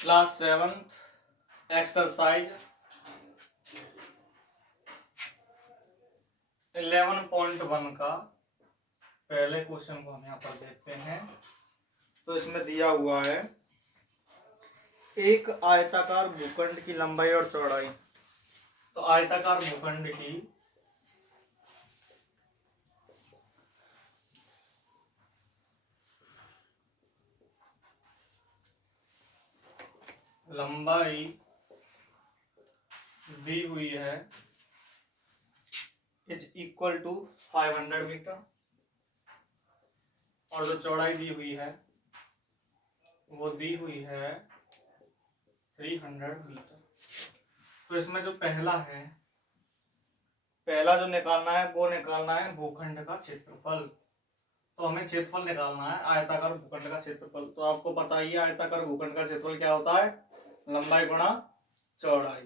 Class 7th exercise 11.1 का पहले question को हम यहाँ पर देखते हैं। तो इसमें दिया हुआ है एक आयताकार भूखंड की लंबाई और चौड़ाई। तो आयताकार भूखंड की लंबाई दी हुई है इज इक्वल टू 500 मीटर और जो चौड़ाई दी हुई है वो दी हुई है 300 मीटर। तो इसमें जो पहला जो निकालना है वो निकालना है भूखंड का क्षेत्रफल। तो हमें क्षेत्रफल निकालना है आयताकार भूखंड का क्षेत्रफल। तो आपको पता ही है आयताकार भूखंड का क्षेत्रफल क्या होता है, लंबाई गुणा चौड़ाई।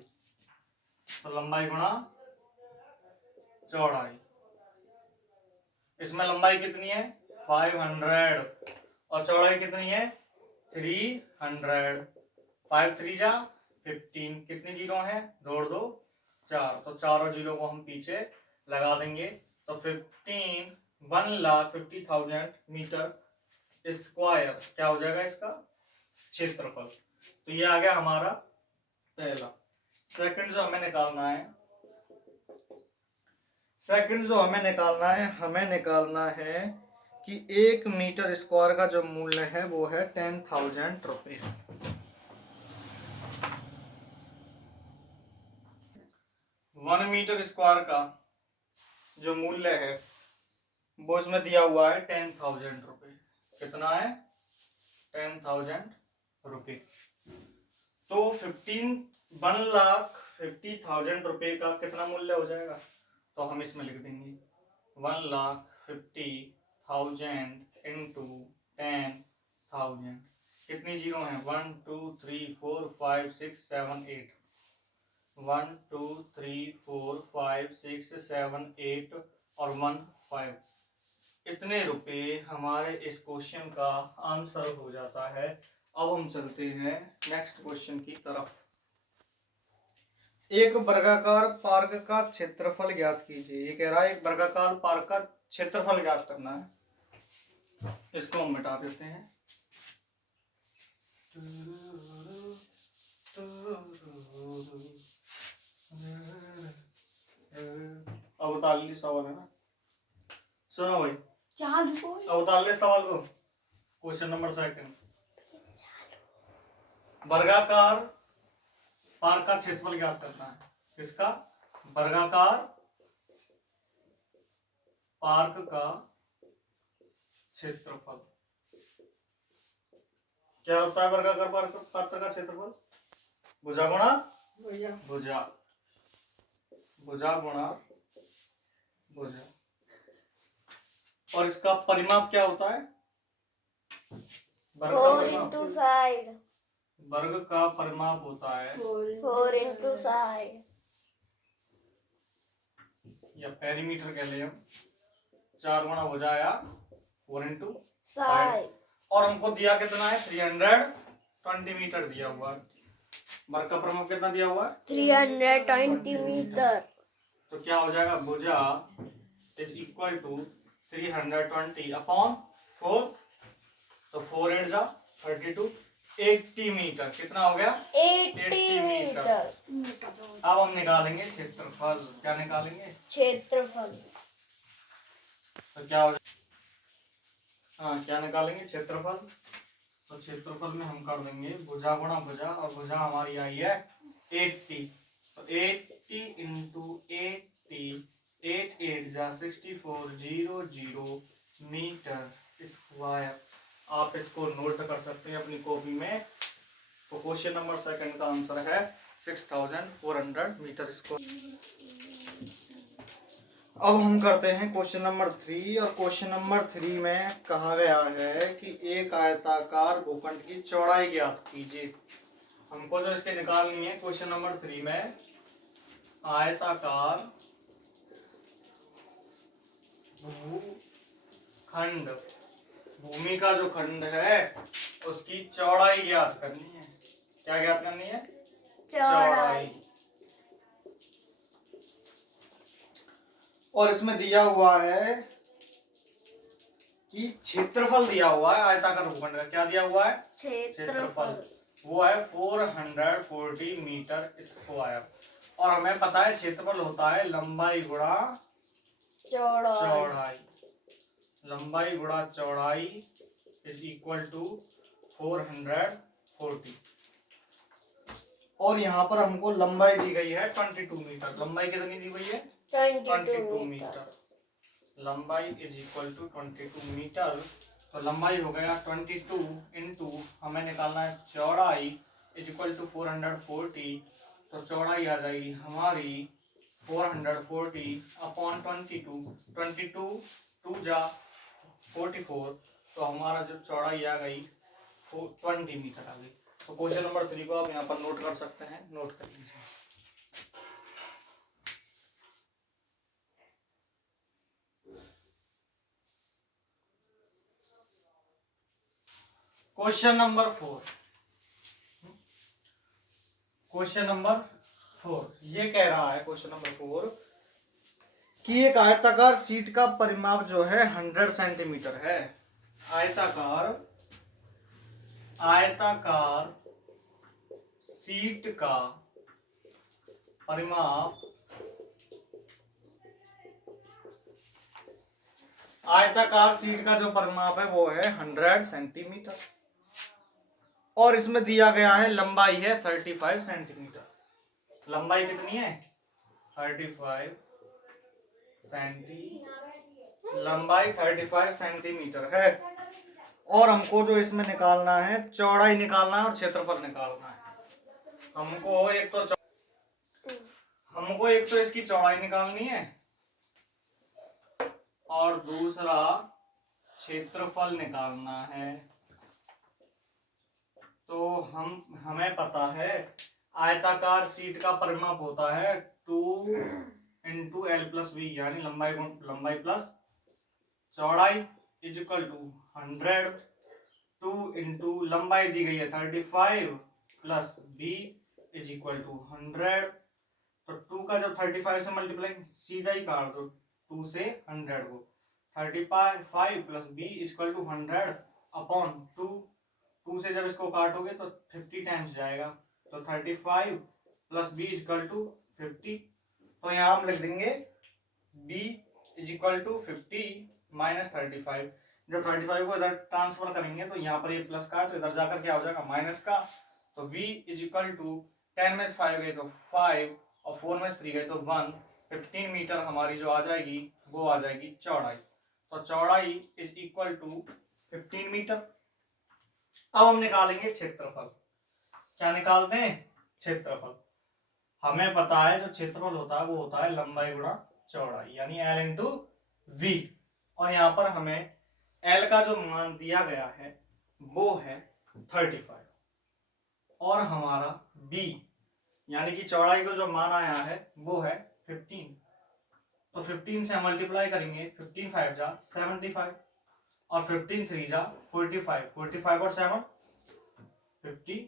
तो लंबाई गुणा चौड़ाई, इसमें लंबाई कितनी है 500 और चौड़ाई कितनी है 300। 5 3 जा 15, कितनी जीरो है 2 और 2 4, तो चारों जीरो को हम पीछे लगा देंगे। तो 1,50,000 मीटर स्क्वायर क्या हो जाएगा इसका क्षेत्रफल। तो ये आ गया हमारा पहला। सेकंड जो हमें निकालना है कि 1 मीटर स्क्वायर का जो मूल्य है वो है 10,000 रुपये। 1 मीटर स्क्वायर का जो मूल्य है वो इसमें दिया हुआ है 10,000 रुपये। कितना है 10,000 रुपये। तो 1,50,000 रुपये का कितना मूल्य हो जाएगा, तो हम इसमें लिख देंगे 1,50,000 इंटू 10,000। कितनी जीरो है 1 2 3 4 5 6 7 8, 1 2 3 4 5 6 7 8 और 1 5। इतने रुपए हमारे इस क्वेश्चन का आंसर हो जाता है। अब हम चलते हैं नेक्स्ट क्वेश्चन की तरफ। एक वर्गाकार पार्क का क्षेत्रफल ज्ञात कीजिए। ये कह रहा है एक वर्गाकार पार्क का क्षेत्रफल ज्ञात करना है। इसको हम मिटा देते हैं। अब उतार ली सवाल है ना, सुनो भाई अब उतार ले सवाल को। क्वेश्चन नंबर 2, वर्गाकार पार्क का क्षेत्रफल ज्ञात करना है। किसका, वर्गाकार पार्क का क्षेत्रफल। क्या होता है वर्गाकार पार्क का क्षेत्रफल, भुजा गुणा भुजा, भुजा गुणा भुजा। और इसका परिमाप क्या होता है, वर्ग का परिमाप होता है 4 into side या पेरीमीटर कह ले हम। 4 गुणा हो जाएगा 4 इंटू side। और हमको दिया कितना है 320 मीटर दिया हुआ है। वर्ग का परिमाप कितना दिया हुआ है 320 मीटर। तो क्या हो जाएगा भुजा इज इक्वल टू 320 अपॉन 4। तो 4 8 जा 32, 80 मीटर। कितना हो गया 80 मीटर। अब हम निकालेंगे क्षेत्रफल। क्या निकालेंगे क्षेत्रफल। तो क्या हो जाएगा, हाँ क्या निकालेंगे क्षेत्रफल। तो क्षेत्रफल में हम कर देंगे भुजा गुणा भुजा और भुजा हमारी आई है 80। तो 80 इंटू 80, 8 8 जा 64 0 0 मीटर स्क्वायर। आप इसको नोट कर सकते हैं अपनी कॉपी में। तो क्वेश्चन नंबर 2 का आंसर है 6,400 मीटर स्क्वायर। अब हम करते हैं क्वेश्चन नंबर 3 और क्वेश्चन नंबर 3 में कहा गया है कि एक आयताकार भूखंड की चौड़ाई ज्ञात कीजिए। हमको जो इसके निकालनी है क्वेश्चन नंबर 3 में आयताकार भूखंड, भूमि का जो खंड है उसकी चौड़ाई ज्ञात करनी है। क्या ज्ञात करनी है? चौड़ाई। और इसमें दिया हुआ है कि क्षेत्रफल दिया हुआ है आयताकार भूखंड का। क्या दिया हुआ है? क्षेत्रफल। वो है 440 मीटर स्क्वायर। और हमें पता है क्षेत्रफल होता है लंबाई गुणा चौड़ाई। लंबाई गुणा चौड़ाई इज इक्वल टू 440। और यहाँ पर हमको लंबाई दी गई है 22 मीटर। लंबाई कितनी दी गई है? 22 मीटर। लंबाई इज इक्वल टू 22 मीटर। तो लंबाई हो गया 22 इंटू हमें निकालना है चौड़ाई इज इक्वल टू 440। तो चौड़ाई आ जाएगी हमारी 440 अपॉन 22। 22 2 जा 44। तो हमारा जो चौड़ाई आ गई 20 मीटर आ गई। तो क्वेश्चन नंबर 3 को आप यहाँ पर नोट कर सकते हैं। नोट कर लीजिए। Question number 4। क्वेश्चन नंबर 4 ये कह रहा है, क्वेश्चन नंबर 4 कि एक आयताकार शीट का परिमाप जो है 100 सेंटीमीटर है। आयताकार शीट का परिमाप आयताकार शीट का जो परिमाप है वो है 100 सेंटीमीटर। और इसमें दिया गया है लंबाई है 35 सेंटीमीटर। लंबाई कितनी है? 35 लंबाई 35 सेंटीमीटर है। और हमको जो इसमें निकालना है चौड़ाई निकालना है और क्षेत्रफल निकालना है। हमको एक तो इसकी चौड़ाई निकालनी है और दूसरा क्षेत्रफल निकालना है। तो हमें पता है आयताकार शीट का परिमाप होता है 2 इंटू एल प्लस बी, यानी लंबाई प्लस चौड़ाई इज इक्वल टू 100। 2 इंटू लंबाई दी गई है 35 plus B is equal to 100। तो 2 का जब 35 से मल्टीप्लाई सीधा ही काट दो 2 से 100 को। 35 plus B is equal to 100 upon 2 से जब इसको काटोगे तो 50 टाइम्स जाएगा। तो 35 plus B is equal to 50। तो यहाँ हम लिख देंगे b is equal to 50 minus 35। जब 35 को इधर ट्रांसफर करेंगे तो यहाँ पर ये प्लस का है तो इधर जाकर क्या हो जाएगा माइनस का। तो v इज इक्वल टू 10 में 5 गए तो 5 और 4 में 3 गए तो 1। 15 मीटर हमारी जो आ जाएगी वो आ जाएगी चौड़ाई। तो चौड़ाई इज इक्वल टू 15 मीटर। अब हम निकालेंगे क्षेत्रफल। क्या निकालते हैं? क्षेत्रफल। हमें पता है जो क्षेत्रफल होता है वो होता है लंबाई गुणा चौड़ाई, यानी L इंटू वी। और यहाँ पर हमें L का जो मान दिया गया है वो है 35 और हमारा B यानी कि चौड़ाई को जो मान आया है वो है 15। तो 15 से मल्टीप्लाई करेंगे। 15 5 जा 75 और 15 3 जा 45। 45 और 7 52।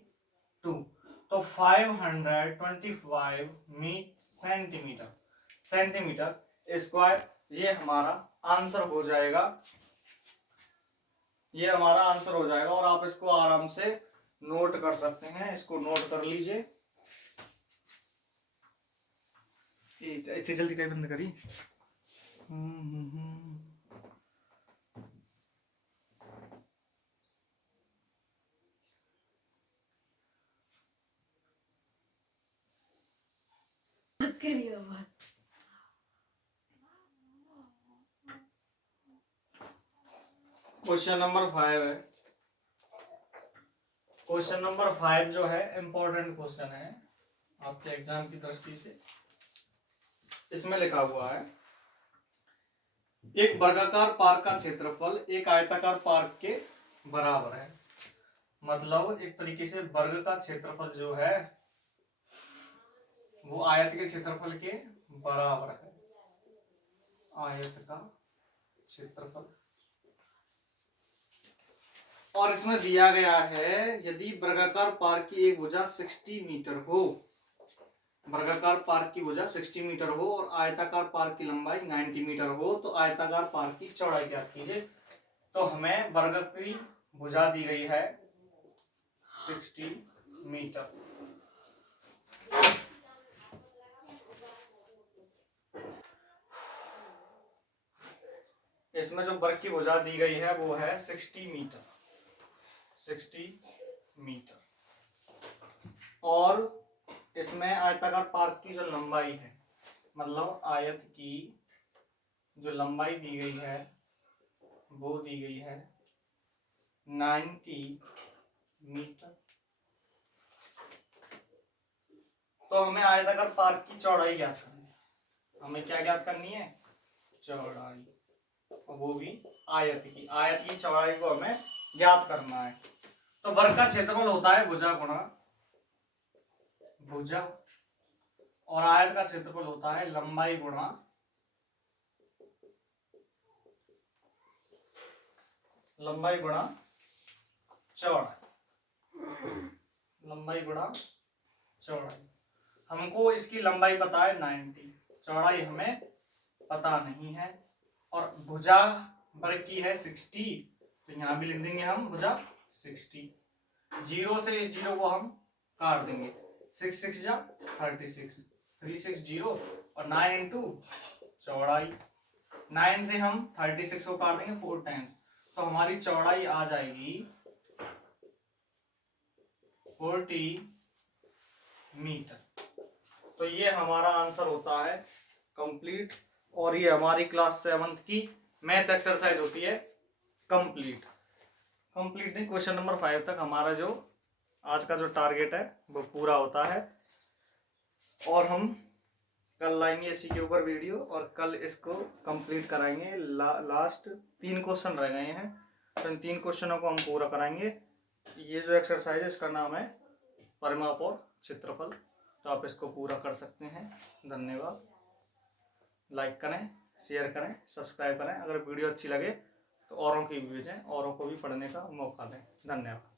तो 525 सेंटीमीटर स्क्वायर ये हमारा आंसर हो जाएगा। और आप इसको आराम से नोट कर सकते हैं। इसको नोट कर लीजिए। इतनी जल्दी कहीं बंद करी। क्वेश्चन नंबर 5 है। क्वेश्चन नंबर 5 जो है इंपॉर्टेंट क्वेश्चन है आपके एग्जाम की दृष्टि से। इसमें लिखा हुआ है एक वर्गाकार पार्क का क्षेत्रफल एक आयताकार पार्क के बराबर है। मतलब एक तरीके से वर्ग का क्षेत्रफल जो है वो आयत के क्षेत्रफल के बराबर है। आयत का क्षेत्रफल और इसमें दिया गया है यदि वर्गाकार पार्क की एक भुजा 60 मीटर हो, वर्गाकार पार्क की भुजा 60 मीटर हो और आयताकार पार्क की लंबाई 90 मीटर हो तो आयताकार पार्क की चौड़ाई ज्ञात कीजिए। तो हमें वर्ग की भुजा दी गई है 60 मीटर। इसमें जो वर्ग की भुजा दी गई है वो है 60 मीटर, 60 मीटर। और इसमें आयताकार पार्क की जो लंबाई है, मतलब आयत की जो लंबाई दी गई है वो दी गई है 90 मीटर। तो हमें आयताकार पार्क की चौड़ाई ज्ञात करनी है। हमें क्या ज्ञात करनी है? चौड़ाई, और वो भी आयत की चौड़ाई को हमें ज्ञात करना है। तो वर्ग का क्षेत्रफल होता है भुजा गुणा भुजा, और आयत का क्षेत्रफल होता है लंबाई गुणा चौड़ाई, लंबाई गुणा चौड़ाई। हमको इसकी लंबाई पता है 90, चौड़ाई हमें पता नहीं है। और भुजा वर्ग की है 60, तो यहां भी लिख देंगे हम भुजा 60। 0 से इस 0 को हम काट देंगे, 6 6 जा 36, 3 6 0 और 9 इंटू चौड़ाई। 9 से हम 36 को काट देंगे 4 टाइम्स, तो हमारी चौड़ाई आ जाएगी 40 मीटर। तो ये हमारा आंसर होता है कंप्लीट। और ये हमारी क्लास 7th की मैथ एक्सरसाइज होती है कंप्लीट नहीं, क्वेश्चन नंबर 5 तक हमारा जो आज का जो टारगेट है वो पूरा होता है। और हम कल लाएंगे इसी के ऊपर वीडियो और कल इसको कंप्लीट कराएंगे। लास्ट 3 क्वेश्चन रह गए हैं, तो इन 3 क्वेश्चनों को हम पूरा कराएंगे। ये जो एक्सरसाइज है इसका नाम है परिमाप और क्षेत्रफल। तो आप इसको पूरा कर सकते हैं। धन्यवाद। लाइक करें, शेयर करें, सब्सक्राइब करें। अगर वीडियो अच्छी लगे तो औरों की भी भेजें, औरों को भी पढ़ने का मौका दें। धन्यवाद।